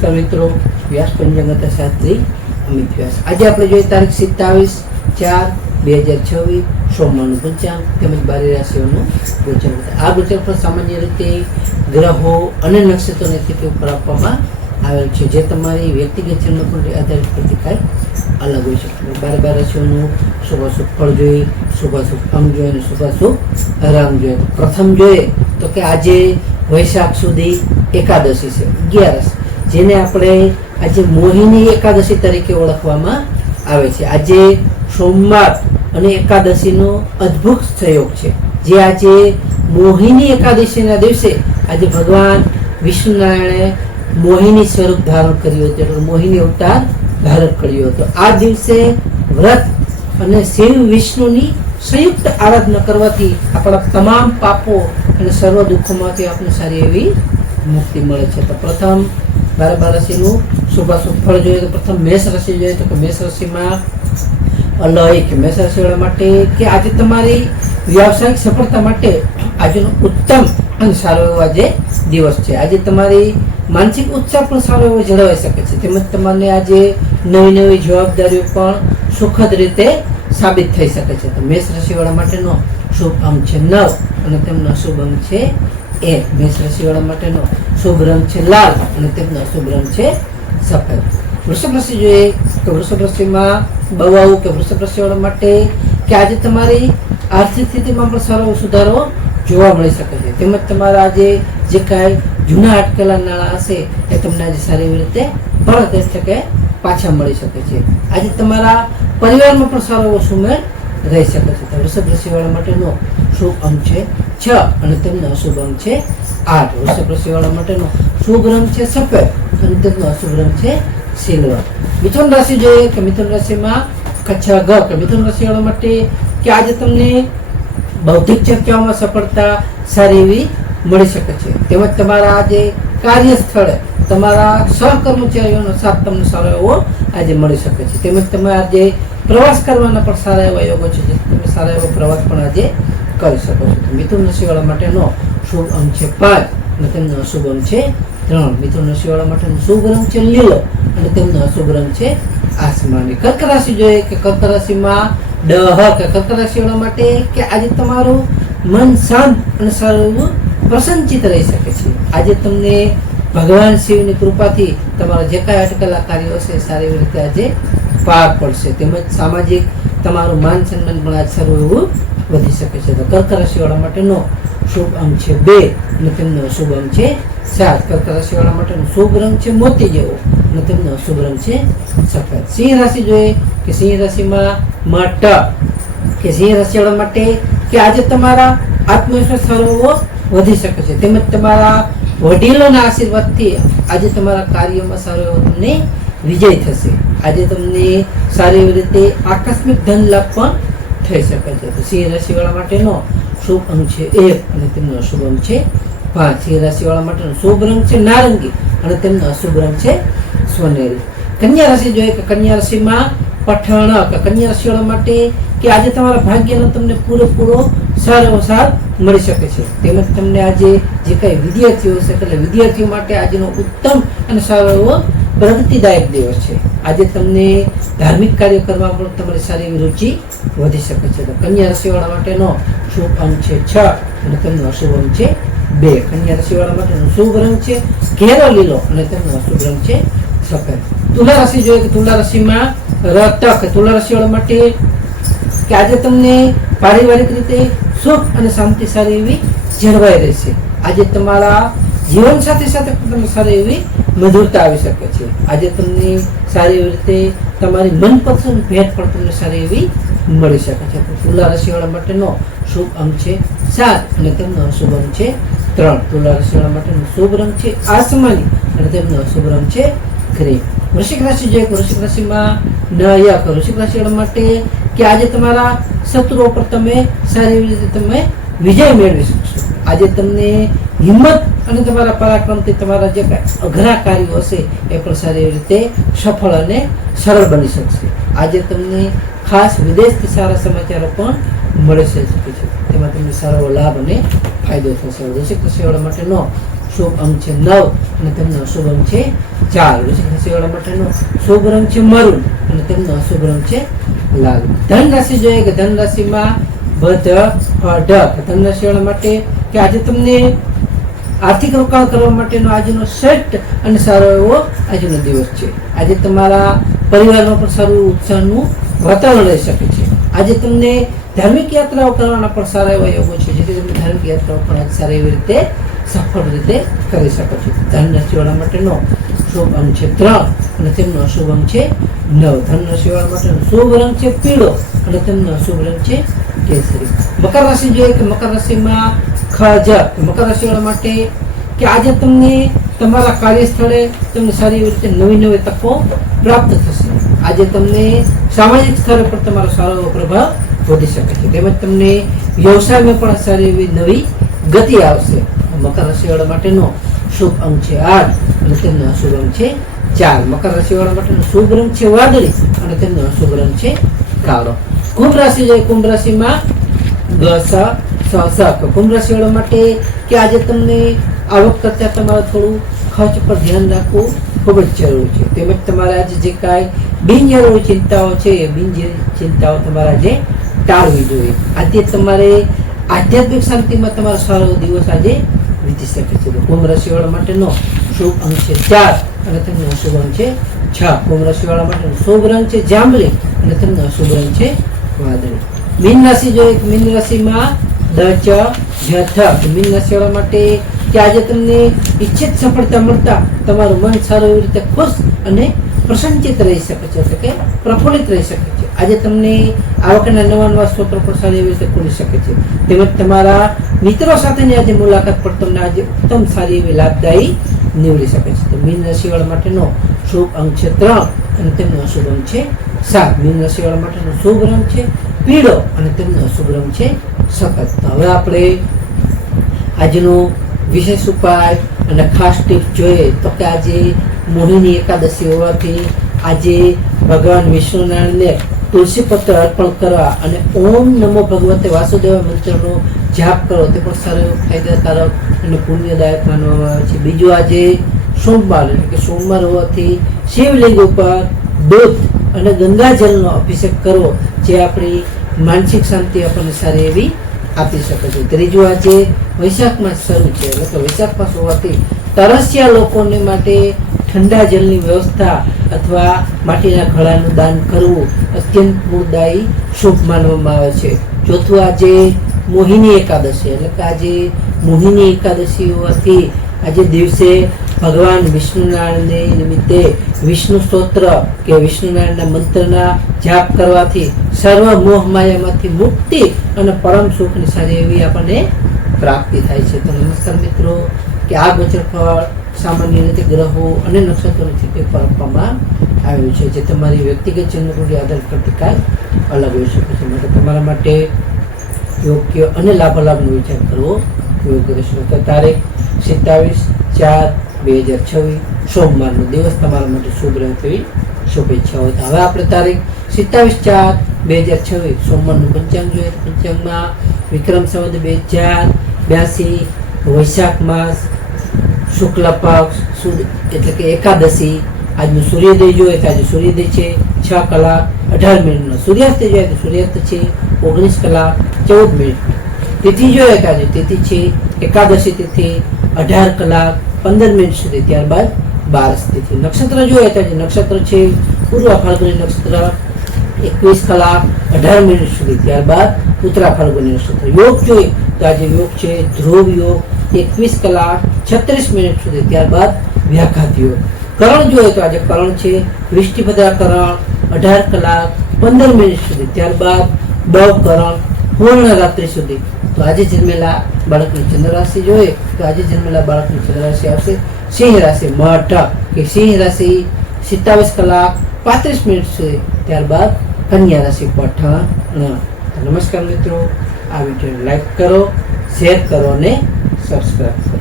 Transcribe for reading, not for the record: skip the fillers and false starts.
નમસ્કાર મિત્રો, વ્યાસ પંચાંગતા શાસ્ત્રી અમિત વ્યાસ. આજે આપણે જોઈએ તારીખ 27/4/2026 સોમવારનું પંચાંગ તેમજ 12 રાશિઓનું ગોચર. આ ગોચર પર સામાન્ય રીતે ગ્રહો અને નક્ષત્રોની સ્થિતિ ઉપર આપવામાં આવેલ છે, જે તમારી વ્યક્તિગત જન્મકુંડળી આધારિત પ્રતિકાર અલગ હોઈ શકે. 12 રાશિઓનું શુભાશુભ ફળ જોઈએ, શુભાશુભ અંગ જોઈએ અને શુભાશુભ રંગ જોઈએ. પ્રથમ જોઈએ તો કે આજે વૈશાખ સુધી એકાદશી છે, 11, જેને આપણે આજે મોહિની એકાદશી તરીકે ઓળખવામાં આવે છે. આજે સોમવાર અને એકાદશીનો અદ્ભુત સંયોગ છે, જે આજે મોહિની એકાદશીના દિવસે આજે ભગવાન વિષ્ણુનારાયણે મોહિની સ્વરૂપ ધારણ કર્યું હતું, એટલે મોહિની અવતાર ધારણ કર્યો હતો. આ દિવસે વ્રત અને શિવ વિષ્ણુની સંયુક્ત આરાધના કરવાથી આપણા તમામ પાપો અને સર્વ દુઃખોમાંથી આપણને સારી એવી મુક્તિ મળે છે. તો પ્રથમ 12 રાશિનું શુભાશુભ ફળ જોઈએ તો પ્રથમ મેષ રાશિ જોઈએ તો મેષ રાશિમાં અલય કે મેષ રાશિવાળા માટે કે આજે તમારી વ્યાવસાયિક સફળતા માટે આજનો ઉત્તમ અને સારો એવો આજે દિવસ છે. આજે તમારી માનસિક ઉત્સાહ પણ સારો એવો જળવાઈ શકે છે, તેમજ તમને આજે નવી નવી જવાબદારીઓ પણ સુખદ રીતે સાબિત થઈ શકે છે. તો મેષ રાશિવાળા માટેનો શુભ અંક છે 9 અને તેમનો શુભ અંક છે 1. મેષ રાશિવાળા માટેનો શુભ રંગ છે લાલ અને તેમનો શુભ રંગ છે સફેદ. વૃષભ રાશિ જોઈએ તો વૃષભ રાશિમાં બવાઓ કે વૃષભ રાશિવાળા માટે કે આજે તમારી આર્થિક સ્થિતિમાં પણ સારો સુધારો જોવા મળી શકે છે, તેમજ તમારા આજે જે કાંઈ જૂના અટકેલા નાણાં હશે એ તમને આજે સારી એવી રીતે પરત એટલે કે પાછા મળી શકે છે. આજે તમારા પરિવારમાં પણ સારો એવો સુમેળ રહી શકે છે. તો વૃષભ રાશિવાળા માટેનો શુભ અંક છે 6 અને તેમનો અશુભ અંક છે 8. વૃષભ રાશિવાળા માટેનો શુભ રંગ છે સફેદ અને તેમનો અશુભ રંગ છે સિલ્વર. મિથુન રાશિ જોઈએ કે મિથુન રાશિમાં કચ્છા ગ કે મિથુન રાશિવાળા માટે કે આજે તમને બૌદ્ધિક ચર્ચાઓમાં સફળતા સારી એવી મળી શકે છે, તેમજ તમારા આજે કાર્યસ્થળે તમારા સહકર્મચારીઓનો સાથ તમને સારો એવો આજે મળી શકે છે, તેમજ તમે આજે પ્રવાસ કરવાના પણ સારા એવા યોગો છે, તમે સારા એવો પ્રવાસ પણ આજે કરી શકો છો. તો મિથુન રાશિવાળા માટેનો શુભ અંક છે 5 અને તેમનો અશુભ અંક છે 3. મિથુન રાશિવાળા માટેનો શુભ રંગ છે લીલો અને તેમનો અશુભ રંગ છે આસમાની. કર્ક રાશિ જોઈએ કે કર્ક રાશિમાં કર્ક રાશિવાળા માટે કે આજે તમારું મન શાંત અને સારું એવું પ્રસન્નચિત રહી શકે છે. આજે તમને ભગવાન શિવની કૃપાથી તમારા જે કાંઈ અટકેલા કાર્યો હશે સારી એવી રીતે આજે પાર પડશે, તેમજ સામાજિક તમારું માન સન્માન પણ આજે સારું એવું વધી શકે છે. તો કર્ક રાશિવાળા માટેનો શુભ અંક છે 2 અને તેમનો શુભ અંક છે 7. કર્ક રાશિવાળા માટેનો શુભ રંગ છે મોતી જેવો અને તેમનો શુભ રંગ છે સફેદ. સિંહ રાશિ જોઈએ કે સિંહ રાશિમાં મઠ કે સિંહ રાશિવાળા માટે કે આજે તમારા આત્મવિશ્વાસ સારો એવો વધી શકે છે, તેમજ તમારા વડીલોના આશીર્વાદથી આજે તમારા કાર્યોમાં સારો એવો તમને વિજય થશે. આજે તમને સારી એવી રીતે આકસ્મિક ધન લાભ પણ થઈ શકે છે. તો સિંહ રાશિવાળા માટેનો શુભ અંક છે 1 અને તેમનો અશુભ અંક છે 5. સિંહ રાશિવાળા માટેનો શુભ રંગ છે નારંગી અને તેમનો અશુભ રંગ છે સોનેરી. કન્યા રાશિ જોઈએ કે કન્યા રાશિમાં પઠાણ કે કન્યા રાશિવાળા માટે કે આજે તમારા ભાગ્યનો તમને પૂરેપૂરો સારો એવો સાથ મળી શકે છે, તેમજ તમને આજે જે કાંઈ વિદ્યાર્થીઓ છે એટલે વિદ્યાર્થીઓ માટે આજનો ઉત્તમ અને સારો એવો પ્રગતિદાયક દિવસ છે. આજે તમને ધાર્મિક કાર્ય કરવામાં પણ તમારી સારી એવી રુચિ વધી શકે છે. તો કન્યા રાશિવાળા માટેનો શુભ અંક છે 6 અને તેમનો અશુભ અંક છે 2. કન્યા રાશિવાળા માટેનો શુભ રંગ છે ઘેરો લીલો અને તેમનો અશુભ રંગ છે સફેદ. તુલા રાશિ જોઈએ કે તુલા રાશિમાં રતક તુલા રાશિવાળા માટે કે આજે તમને પારિવારિક રીતે સુખ અને શાંતિ સારી એવી જળવાઈ રહેશે. આજે તમારા જીવન સાથે સાથે તમને સારી એવી મધુરતા આવી શકે છે. આજે તમને સારી એવી રીતે તમારી મનપસંદ ભેટ પણ તમને સારી એવી મળી શકે છે. તો તુલા રાશિવાળા માટેનો શુભ અંક છે 7 અને તેમનો અશુભ અંક છે 3. તુલા રાશિવાળા માટેનો શુભ રંગ છે આસમાની અને તેમનો અશુભ રંગ છે ગ્રે. વૃશ્ચિક રાશિ જોઈએ વૃશ્ચિક રાશિમાં નાયક વૃશ્ચિક રાશિવાળા માટે કે આજે તમારા શત્રુઓ પર તમે સારી એવી રીતે તમે વિજય મેળવી શકશો. આજે તમને હિંમત અને તમારા પરાક્રમથી તમારા જે અઘરા કાર્યો હશે એ પણ સારી એવી રીતે સફળ અને સરળ બની શકશે. આજે તમને ખાસ વિદેશથી સારા સમાચારો પણ મળી શકે છે, તેમાં તમને સારો લાભ અને ફાયદો થશે. વૃશ્ચિક રાશિવાળા માટેનો શુભ અંક છે 9 અને તેમનો અશુભ અંક છે 4. વૃશ્ચિક રાશિવાળા માટેનો શુભ રંગ છે મરૂન અને તેમનો અશુભ રંગ છે લાલ. ધન રાશિ જોઈએ કે ધન રાશિમાં ઢ. ધન રાશિવાળા માટે કે આજે તમને આર્થિક રોકાણ કરવા માટેનો આજનો શ્રેષ્ઠ અને સારો એવો આજનો દિવસ છે. આજે તમારા પરિવારમાં પણ સારું ઉત્સાહનું વાતાવરણ રહી શકે છે. આજે તમને ધાર્મિક યાત્રાઓ કરવાના પણ સારા એવા યોગો છે, જેથી તમે ધાર્મિક યાત્રાઓ પણ આજે સારી એવી રીતે સફળ રીતે કરી શકો છો. ધન રાશિવાળા માટેનો શુભ અંક છે 3 અને તેમનો અશુભ અંક છે 9. ધન રાશિવાળા માટેનો શુભ રંગ છે પીળો અને તેમનો અશુભ રંગ છે કેસરી. મકર રાશિ જોઈએ કે મકર રાશિમાં ખજ. મકર રાશિવાળા માટે કે આજે તમને તમારા કાર્યસ્થળે તમને સારી એવી રીતે નવી તકો પ્રાપ્ત થશે. આજે તમને સામાજિક સ્તરે પણ તમારો સારો એવો પ્રભાવ વધી શકે છે. તેમજ તમને વ્યવસાયમાં પણ સારી એવી નવી ગતિ આવશે. મકર રાશિવાળા માટેનો શુભ અંક છે 8 અને તેમનો અશુભ અંક છે 4. મકર રાશિવાળા માટેનો શુભ રંગ છે વાદળી અને તેમનો અશુભ રંગ છે કાળો. કુંભ રાશિ જોઈએ. કુંભ રાશિમાં ગ સ સ. કુંભ રાશિવાળા માટે કે આજે તમને આવક કરતા તમારે થોડું ખર્ચ પર ધ્યાન રાખવું ખૂબ જ જરૂરી છે. તેમજ તમારે આજે જે કાંઈ બિનજરૂરી ચિંતાઓ છે એ બિનજરૂરી ચિંતાઓ તમારે આજે ટાળવી જોઈએ. આજે તમારે આધ્યાત્મિક શાંતિમાં તમારો સારો દિવસ આજે વીતી શકે છે. કુંભ રાશિવાળા માટેનો શુભ અંક છે 4 અને તેમનો અશુભ અંક છે 6. કુંભ રાશિવાળા માટેનો શુભ રંગ છે જાંબલી અને તેમનો અશુભ રંગ છે વાદળી. મીન રાશિ જોઈએ. મીન રાશિમાં દ ચ જ થ. મીન રાશિવાળા માટે કે આજે તમને ઈચ્છિત સફળતા મળતા તમારું મન સારી એવી રીતે ખુશ અને પ્રસન્નચિત રહી શકે છે, એટલે કે પ્રફુલ્લિત રહી શકે છે. આજે તમને આવકના નવા સ્ત્રોતો પણ સારી એવી રીતે ખુલી શકે છે. તેમજ તમારા મિત્રો સાથેની આજે મુલાકાત પણ તમને આજે ઉત્તમ સારી એવી લાભદાયી નીવડી શકે છે. તો મીન રાશિવાળા માટેનો શુભ અંક છે 3 અને તેમનો અશુભ અંક છે 7. મીન રાશિવાળા માટેનો શુભ રંગ છે પીળો અને તેમનો અશુભ રંગ છે સફેદ. હવે આપણે આજનો વિશેષ ઉપાય અને ખાસ ટીપ જોઈએ તો કે આજે મોહિની એકાદશી હોવાથી આજે ભગવાન વિષ્ણુનારાયણને તુલસી પત્ર અર્પણ કરવા અને ઓમ નમો ભગવતે વાસુદેવ મંત્રનો જાપ કરો તે પણ સારો ફાયદાકારક અને પુણ્યદાયક માનવામાં આવે છે. બીજું આજે સોમવાર એટલે કે સોમવાર હોવાથી શિવલિંગ ઉપર દૂધ અને ગંગાજળનો અભિષેક કરવો જે આપણી માનસિક શાંતિ આપણને સારી એવી આપી શકે છે. ત્રીજું આજે વૈશાખ માસ શરૂ છે એટલે કે વૈશાખ માસ હોવાથી તરસ્યા લોકોને માટે ઠંડા જળની વ્યવસ્થા અથવા માટીના ઘડાનું દાન કરવું અત્યંત ગુણદાયી શુભ માનવામાં આવે છે. ચોથું આજે મોહિની એકાદશી એટલે કે આજે મોહિની એકાદશી હોવાથી આજે દિવસે ભગવાન વિષ્ણુનારાયણને નિમિત્તે વિષ્ણુ સ્તોત્ર કે વિષ્ણુનારાયણના મંત્રના જાપ કરવાથી સર્વ મોહ માયામાંથી મુક્તિ અને પરમ સુખની સારી એવી આપણને પ્રાપ્તિ થાય છે. તો નમસ્કાર મિત્રો, કે આ ગોચર ફળ સામાન્ય રીતે ગ્રહો અને નક્ષત્રોની સ્થિતિ પર આપવામાં આવેલું છે, જે તમારી વ્યક્તિગત જન્મકુંડળી આધાર કરતી કાંઈ અલગ હોઈ શકે છે. માટે તમારા માટે યોગ્ય અને લાભાલાભનો વિચાર કરવો યોગ્ય રહેશે. તો તારીખ 27/4/2026 સોમવારનો દિવસ તમારા માટે શુભ રહે તેવી શુભેચ્છાઓ. હવે આપણે તારીખ 27/4/2026 સોમવારનું પંચાંગ જોઈએ. પંચાંગમાં વિક્રમ સંવત 2082 વૈશાખ માસ શુક્લ પક્ષ એટલે કે એકાદશી. આજનું સૂર્યોદય જોઈએ તો આજે સૂર્યોદય છે 6:18 સૂર્યાસ્ત જોઈએ તો સૂર્યાસ્ત છે 19:14. તિથિ જોઈએ તો આજે તિથિ છે એકાદશી તિથિ 18:15 સુધી, ત્યારબાદ બારસ તિથિ. નક્ષત્ર જોઈએ તો આજે નક્ષત્ર છે પૂર્વ ફાલ્ગુની નક્ષત્ર 21:18 સુધી, ત્યારબાદ ઉત્તરા ફાલ્ગુની નક્ષત્ર. યોગ જોઈએ તો આજે યોગ છે ધ્રુવ યોગ 21:36 સુધી, ત્યારબાદ વ્યાઘાત યોગ. કરણ જોઈએ તો આજે કરણ છે વિષ્ટિપદા કરણ 18:15 સુધી, ત્યારબાદ બવ કરણ પૂર્ણ રાત્રિ સુધી. તો આજે જન્મેલા બાળકની ચંદ્ર રાશિ જોઈએ તો આજે જન્મેલા બાળકની ચંદ્ર રાશિ આવશે સિંહ રાશિ મઠ કે સિંહ રાશિ 27:35 સુધી, ત્યારબાદ કન્યા રાશિ પઠણ. નમસ્કાર મિત્રો, આ વિડીયો લાઈક કરો, શેર કરો અને સબસ્ક્રાઈબ કરો.